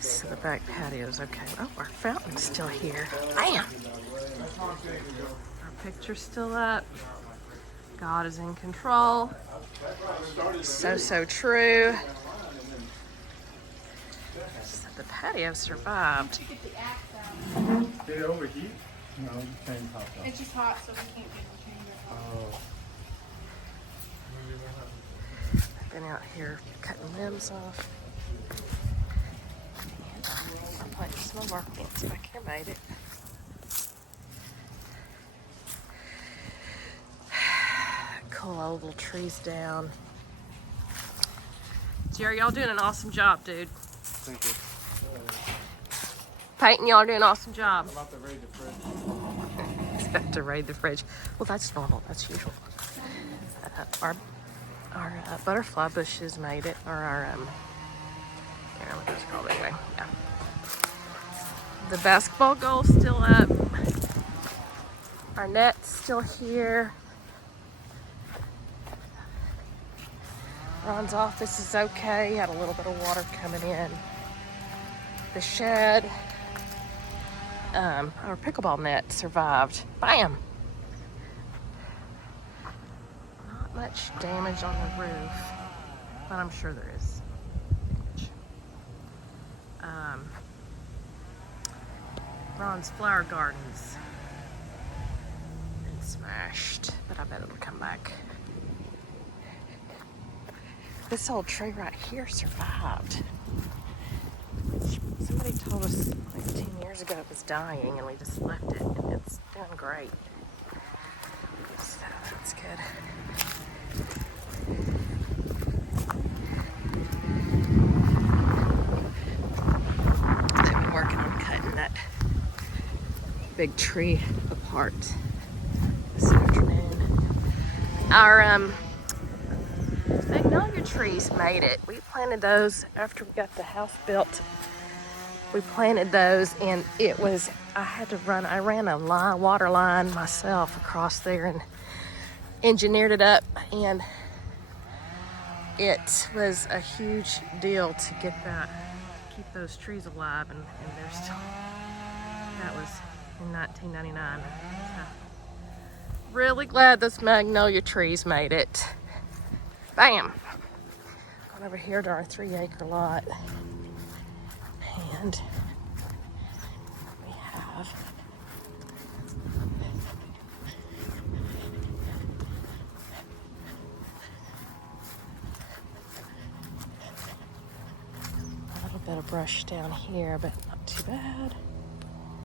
So the back patio's okay. Oh, our fountain's still here. Bam! Our picture's still up. God is in control. So true. So the patio survived. Did it overheat? No, it's hot though. It's just hot, so we can't get the change it. Oh. I've been out here cutting limbs off. And I'm playing some of our plants back here made it. Cool old little trees down. Jerry, y'all doing an awesome job, dude. Thank you. Peyton, y'all are doing an awesome job. I'm about to raid the fridge. Expect to raid the fridge. Well, that's normal. That's usual. Our butterfly bushes made it, or our I don't know what it's called anyway. Yeah. The basketball goal's still up. Our net's still here. Ron's office is okay. Had a little bit of water coming in. The shed. Our pickleball net survived. Bam! Not much damage on the roof, but I'm sure there is damage. Ron's flower garden's been smashed, but I bet it'll come back. This old tree right here survived. Somebody told us like 10 years ago it was dying, and we just left it, and it's doing great. So that's good. They've been working on cutting that big tree apart this afternoon. Our magnolia trees made it. We planted those after we got the house built. We planted those, and it was, I ran a water line myself across there and engineered it up, and it was a huge deal to get that, to keep those trees alive, and they're still, that was in 1999. So, really glad those magnolia trees made it. Bam! Gone over here to our 3-acre lot. And we have a little bit of brush down here, but not too bad.